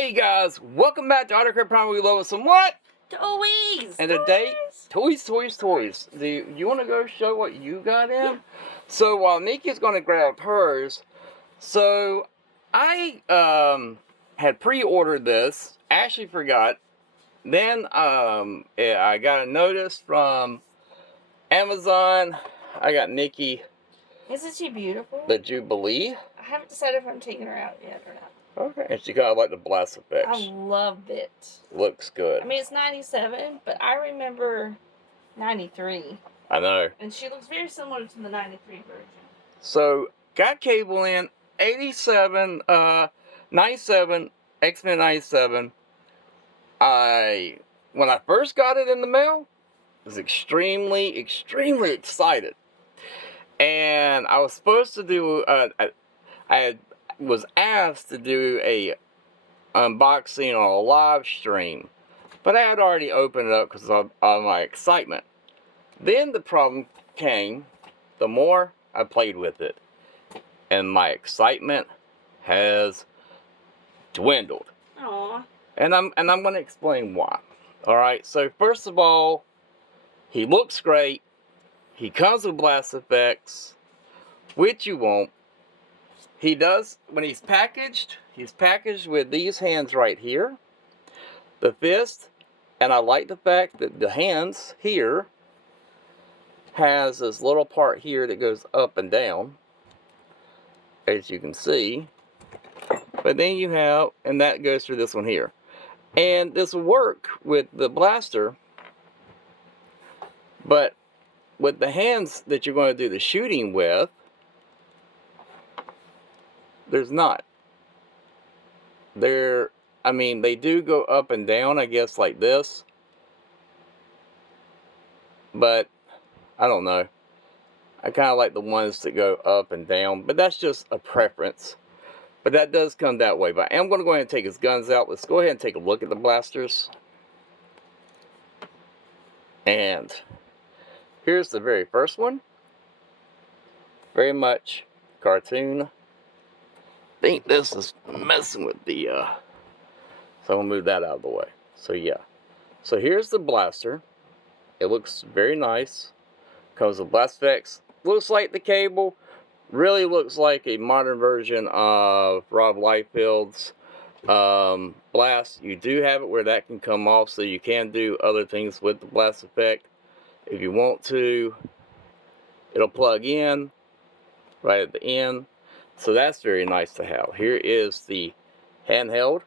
Hey guys, welcome back to Autocrat Prime. We love us some what? Toys! And today, toys. Do you want to go show what you got in? Yeah. So while Nikki's going to grab hers, so I had pre-ordered this. Ashley forgot. Then I got a notice from Amazon. I got Nikki. Isn't she beautiful? The Jubilee. I haven't decided if I'm taking her out yet or not. Okay. And she got like the blast effects. I love it. Looks good. I mean, it's 97, but I remember 93. I know. And she looks very similar to the 93 version. So, got cable in 87, 97, X-Men 97. When I first got it in the mail, was extremely excited. And I was supposed to do, I was asked to do a unboxing on a live stream, but I had already opened it up because of my excitement. Then the problem came, the more I played with it, and my excitement has dwindled. Aww. And I'm going to explain why. All right. So first of all, he looks great. He comes with blast effects, which you won't. He does, when he's packaged with these hands right here, the fist, and I like the fact that the hands here has this little part here that goes up and down, as you can see. But then you have, and that goes through this one here. And this will work with the blaster, but with the hands that you're going to do the shooting with, there's not. I mean, they do go up and down, I guess, like this. But, I don't know. I kind of like the ones that go up and down, but that's just a preference. But that does come that way. But I am going to go ahead and take his guns out. Let's go ahead and take a look at the blasters. And here's the very first one. Very much cartoon. I think this is messing with the, so I'm going to move that out of the way. So yeah. So here's the blaster. It looks very nice. Comes with blast effects. Looks like the cable. Really looks like a modern version of Rob Liefeld's blast. You do have it where that can come off, so you can do other things with the blast effect. If you want to, it'll plug in right at the end. So that's very nice to have. Here is the handheld.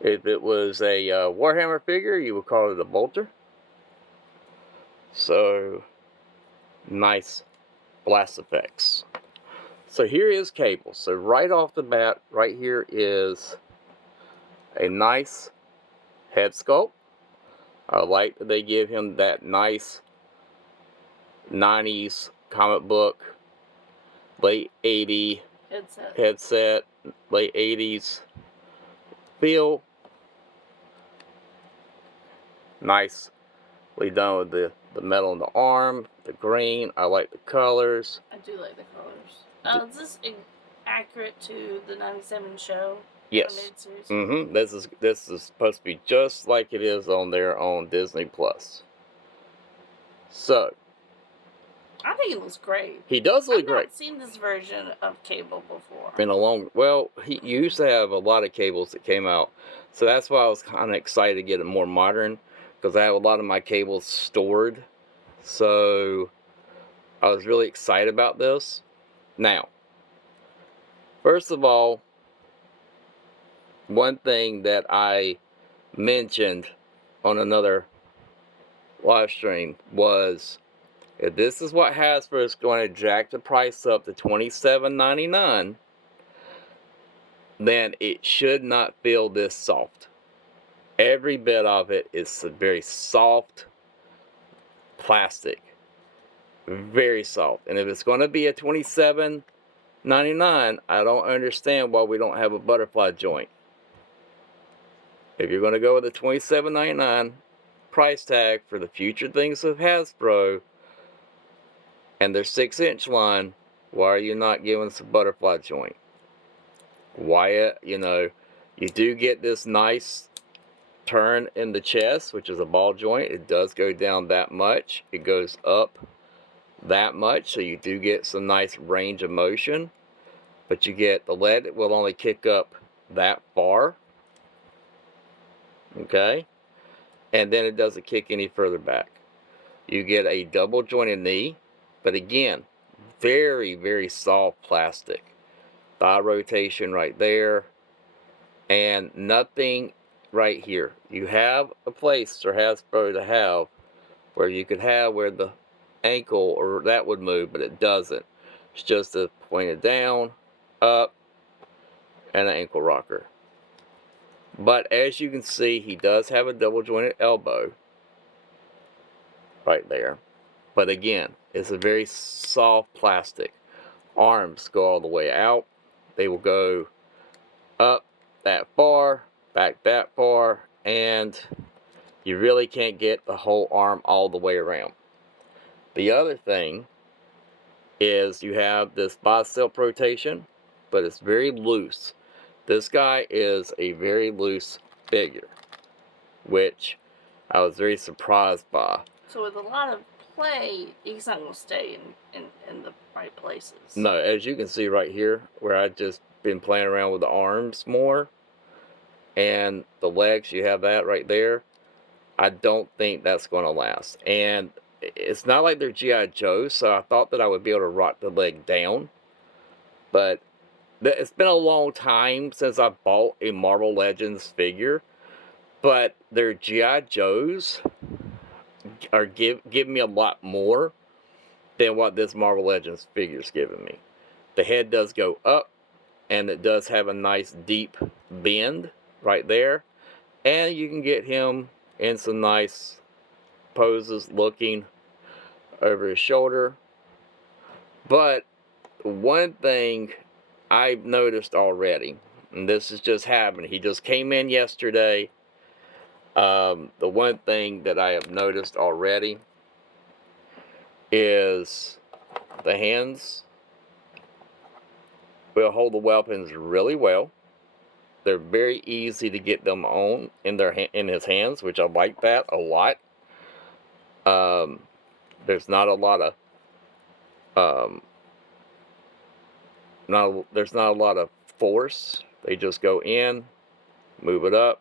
If it was a Warhammer figure, you would call it a bolter. So, nice blast effects. So here is cable. So right off the bat, right here is a nice head sculpt. I like that they give him that nice 90s comic book, late 80s headset, late 80s feel. Nicely done with the metal in the arm, the green. I like the colors. I do like the colors. Is this accurate to the 97 show? Yes. This is supposed to be just like it is on there on Disney Plus. So I think it looks great. He does look great. I've not seen this version of cable before. He used to have a lot of cables that came out, so that's why I was kind of excited to get it more modern, because I have a lot of my cables stored. So I was really excited about this. Now, first of all, one thing that I mentioned on another live stream was, if this is what Hasbro is going to jack the price up to $27.99, then it should not feel this soft. Every bit of it is very soft plastic. Very soft. And if it's going to be a $27.99, I don't understand why we don't have a butterfly joint. If you're going to go with a $27.99 price tag for the future things of Hasbro and their 6-inch line, why are you not giving us a butterfly joint? quiet, you know. You do get this nice turn in the chest, which is a ball joint. It does go down that much. It goes up that much, so you do get some nice range of motion. But you get the lead will only kick up that far. Okay? And then it doesn't kick any further back. You get a double jointed knee, but again, very, very soft plastic. Thigh rotation right there, and nothing right here. You have a place for Hasbro to have where you could have where the ankle or that would move, but it doesn't. It's just a pointed down, up, and an ankle rocker. But as you can see, he does have a double jointed elbow right there. But again, it's a very soft plastic. Arms go all the way out. They will go up that far, back that far, and you really can't get the whole arm all the way around. The other thing is you have this bicep rotation, but it's very loose. This guy is a very loose figure, which I was very surprised by. So with a lot of play, he's not going to stay in the right places. No, as you can see right here, where I just been playing around with the arms more, and the legs, you have that right there. I don't think that's going to last. And it's not like they're G.I. Joe, so I thought that I would be able to rock the leg down. But it's been a long time since I bought a Marvel Legends figure. But their G.I. Joes are giving me a lot more than what this Marvel Legends figure is giving me. The head does go up, and it does have a nice deep bend right there. And you can get him in some nice poses looking over his shoulder. But one thing I've noticed already, and this is just happening, he just came in yesterday. The one thing that I have noticed already is the hands will hold the weapons really well. They're very easy to get them on in his hands, which I like that a lot. There's not a lot of there's not a lot of force. They just go in, move it up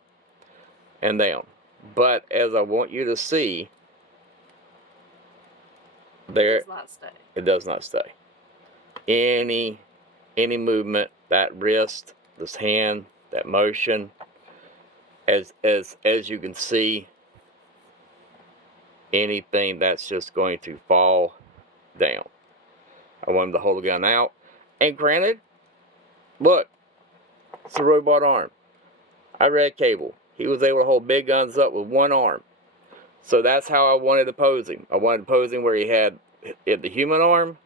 and down. But as I want you to see, there It does not stay. It does not stay. Any movement, that wrist, this hand, that motion, as you can see, anything that's just going to fall down. I want him to hold the gun out. And granted, look, it's a robot arm. I read Cable. He was able to hold big guns up with one arm. So that's how I wanted to pose him. I wanted to pose him where he had the human arm,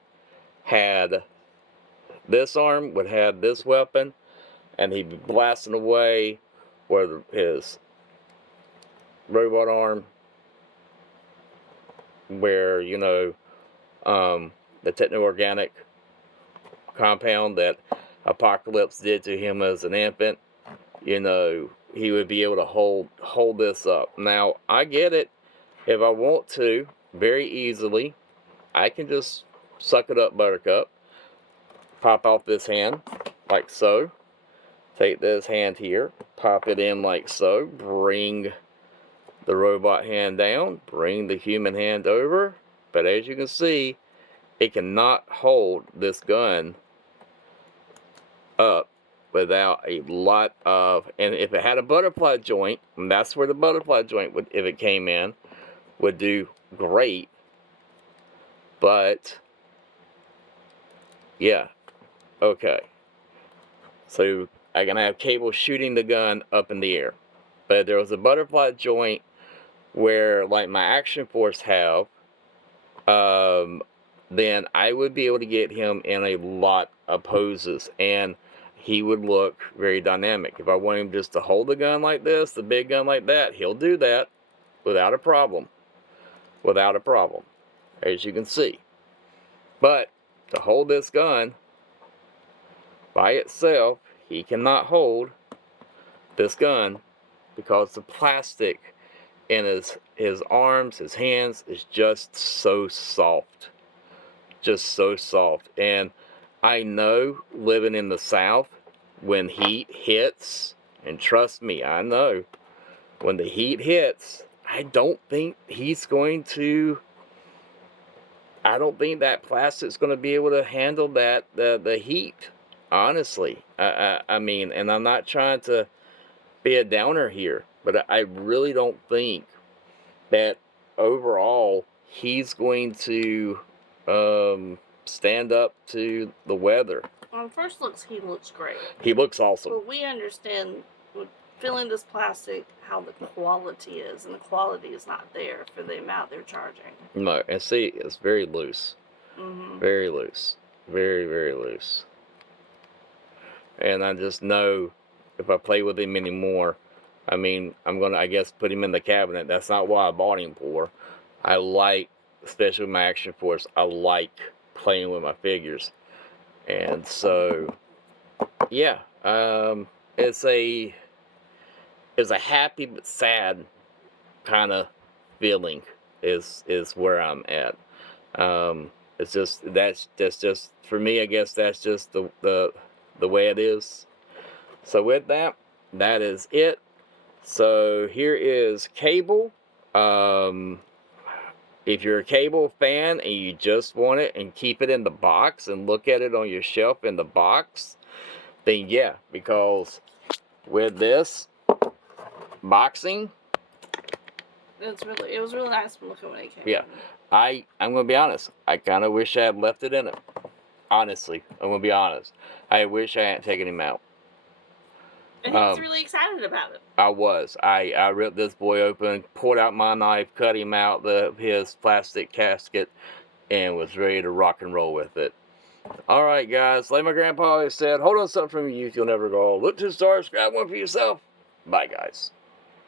had this arm, would have this weapon, and he'd be blasting away where his robot arm, where, you know, the techno-organic compound that Apocalypse did to him as an infant, you know, he would be able to hold this up. Now, I get it. If I want to, very easily, I can just suck it up, Buttercup. Pop off this hand, like so. Take this hand here, pop it in like so. Bring the robot hand down, bring the human hand over. But as you can see, it cannot hold this gun up without a lot of, and if it had a butterfly joint, and that's where the butterfly joint would, if it came in, would do great. But yeah, okay, so I can have Cable shooting the gun up in the air, but if there was a butterfly joint where like my Action Force have, then I would be able to get him in a lot of poses, and he would look very dynamic. If I want him just to hold the gun like this, the big gun like that, he'll do that without a problem. Without a problem, as you can see. But to hold this gun by itself, he cannot hold this gun because the plastic in his arms, his hands is just so soft. Just so soft. And I know living in the South, when heat hits, and trust me, I know, when the heat hits, I don't think that plastic's going to be able to handle the heat, honestly. I mean, and I'm not trying to be a downer here, but I really don't think that overall he's going to stand up to the weather. On first looks, he looks great. He looks awesome. But we understand with filling this plastic how the quality is, and the quality is not there for the amount they're charging. No, and see, it's very loose. Mm-hmm. Very loose. Very, very loose. And I just know if I play with him anymore, I mean, I'm going to, I guess, put him in the cabinet. That's not what I bought him for. I like, especially with my Action Force, I like playing with my figures. And so, yeah, it's a happy but sad kind of feeling is where I'm at. It's just, that's just, for me, I guess that's just the way it is. So with that, that is it. So here is Cable. If you're a Cable fan and you just want it and keep it in the box and look at it on your shelf in the box, then yeah, because with this boxing, it was really nice looking when it came. Yeah, I'm gonna be honest. I kind of wish I had left it in it. Honestly, I'm gonna be honest. I wish I hadn't taken him out. And he was really excited about it. I was. I ripped this boy open, pulled out my knife, cut him out his plastic casket, and was ready to rock and roll with it. Alright guys, like my grandpa always said, hold on something from your youth, you'll never go old. Look to the stars, grab one for yourself. Bye guys.